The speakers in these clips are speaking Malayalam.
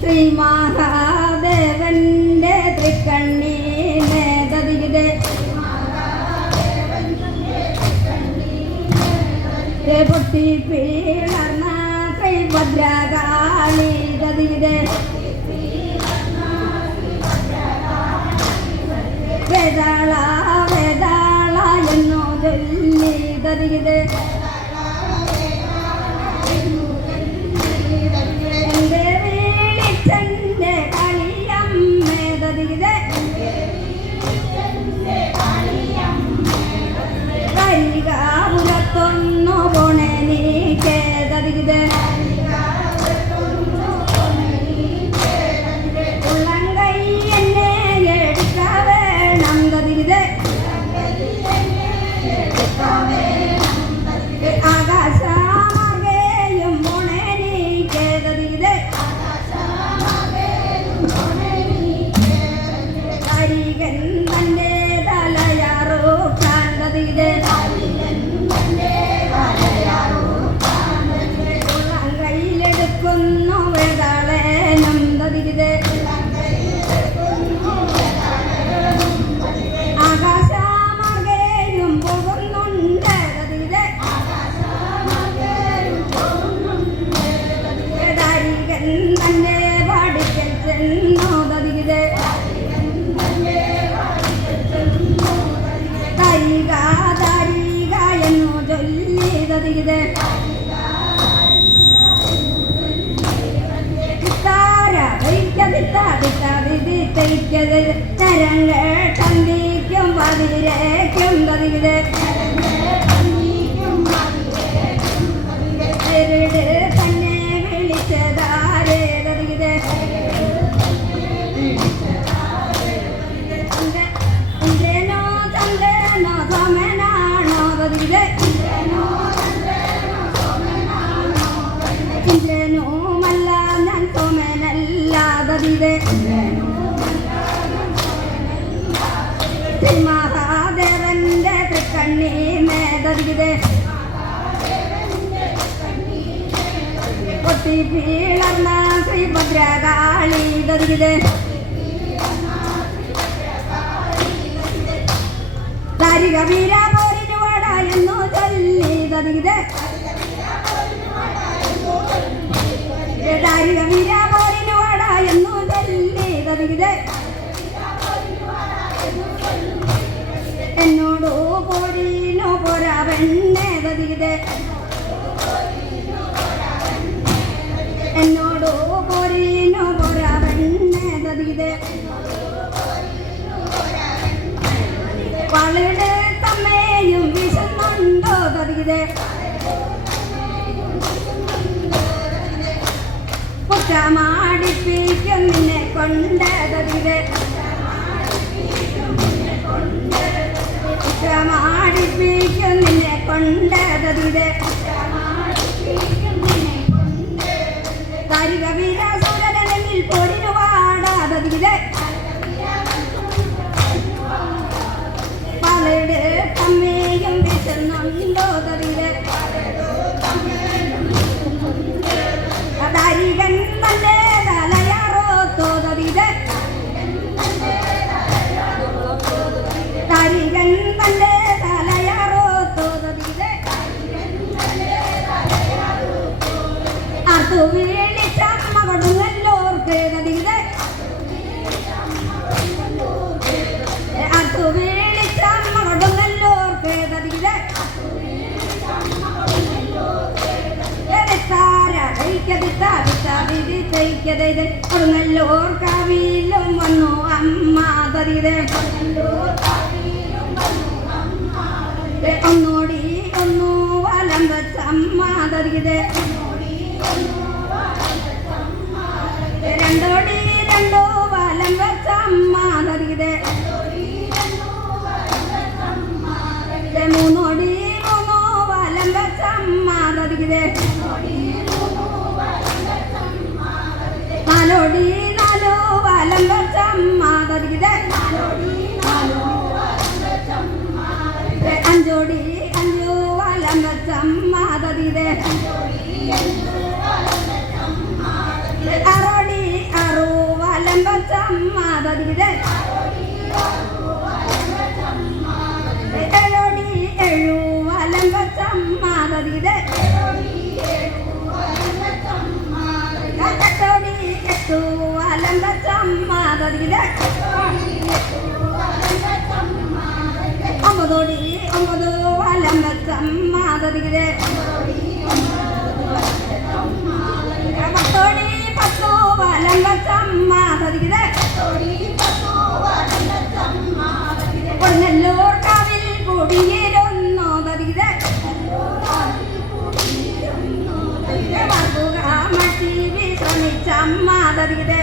ശ്രീ മഹാദേവന്റെ തൃക്കണ്ണി മേധതികിതേ പൊട്ടി പിളർന്ന ശ്രീഭദ്രകാളി ഗതികിതേ വേദാള വേദാള എന്നോ ചൊല്ലി ഗതികിതേ പുറത്തൊന്നു പോണേ നീ കേതതികിതേ ഉള്ളം കൈ എന്നെ എടുക്ക വേണം ഗതികിതേ ആകാശമാകെയും പോണേ നീ കേതതികിതേ കരികൻ തന്റെ തലയാറോ കാന്തതികിതേ ആകാശമാകെയും പോകുന്നുണ്ട് ധാരികൻ തന്റെ പാടിക്കൽ ചെന്നോ ഗതികിതേ ധാരിക ധാരിക എന്നോ ചൊല്ലി ഗതികിതേ തരങ്ങൾ തന്തിക്കും പതിരേക്കും ഗതികിതേ തന്നെ വിളിച്ചതാരേ ഗതികിതേ ഇന്ദ്രനോ ചന്ദ്രനോ സോമനാണോ ഗതികിതേ ഇന്ദ്രനുമല്ല ഞാൻ സോമനല്ല ഗതികിതേ ശ്രീ മഹാദേവന്റെ തൃക്കണ്ണി മേധതികിതേ പൊട്ടി പിളർന്ന ശ്രീഭദ്രകാളി ഗതികിതേ ധാരിക വീര പോരിന് വാടായെന്നു ചൊല്ലി ഗതികിതേ ധാരിക വീര പോരിന് വാടായെന്നു ചൊല്ലി ഗതികിതേ എന്നോടു പോരിനോ പോരാ പെണ്ണേ ഗതികിതേ എന്നോടു പോരിനോ പോരാ പെണ്ണേ ഗതികിതേ വളരെ തമ്മയും വിശന്നുണ്ടോ ഗതികിതേ കുറ്റമാടിപ്പിക്കും നിന്നെ കൊണ്ട് ഗതികിതേ കുറ്റമാടിപ്പിക്കും നിന്നെ കൊണ്ട് ഗതികിതേ ധാരിക വീരാസുരനെങ്കിൽ പോരിനു വാടാ ഗതികിതേ പലയുടെ തമ്മയും വിശന്നുണ്ടോ ഗതികിതേ ധാരികൻ തന്റെ തലയാറോത്തോ ഗതികിതേ ധാരികൻ തന്റെ തലയാറോത്തോ ഗതികിതേ അർത്തു വീളിച്ചമ്മ കൊടുങ്ങല്ലോർക്ക് ഗതികിതേ അർത്തു വീളിച്ചമ്മ കൊടുങ്ങല്ലോർക്ക് ഗതികിതേ കൊടുങ്ങല്ലൂർ കാവിലും വന്നു അമ്മ ഗതികിതേ ഒന്നോടി ഒന്നു വലം വെച്ചമ്മ ഗതികിതേ രണ്ടോടി രണ്ടോ വലം വെച്ചമ്മ ഗതികിതേ മൂന്നോടി മൂന്നോ വലം വെച്ചമ്മ ഗതികിതേ നാലോടി നാലോ വലം വെച്ചമ്മ ഗതികിതേ അഞ്ചോടി അഞ്ചോ വലം വെച്ചമ്മ ദദികിടെ എഴോടി എഴു വലം വച്ചമ്മ ദദികിടെ എട്ടോടി എട്ടു വലം വച്ചമ്മ ദദികിടെ ഒമ്പതോടി ഒമ്പത് വലം വച്ചമ്മ ദദികിടെ പത്തോടി പത്തു വലം വച്ചമ്മ ദദികിടെ കൊടുങ്ങല്ലൂർ കാവിൽ കുടിയിരുന്നോ ദദികിടെ മട്ടി വിശ്രമിച്ചമ്മ ദദികിടെ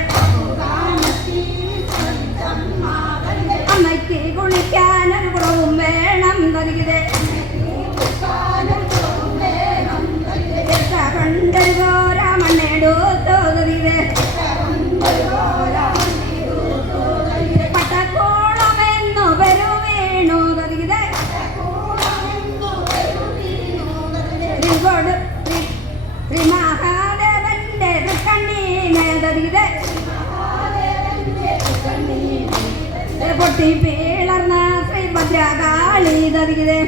അമ്മയ്ക്ക് കുളിക്കാനൊരു കുറവും വേണം ദദികിടെ പണ്ടോരാമണ്ണെടുത്തോ ദദികിടെ പട്ടക്കോളമെന്നു വരുവേണു ദദികിടെ ശ്രീ മഹാദേവന്റെ തൃക്കണ്ണീനെ ദദികിടെ പൊട്ടി പിളർന്ന ശ്രീഭദ്രകാളി ദദികിടെ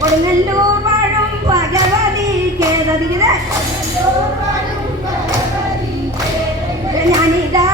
കൊടുങ്ങല്ലൂർ വാഴും ഭഗവതിക്ക് ദദികിടെ ഞാനിതാ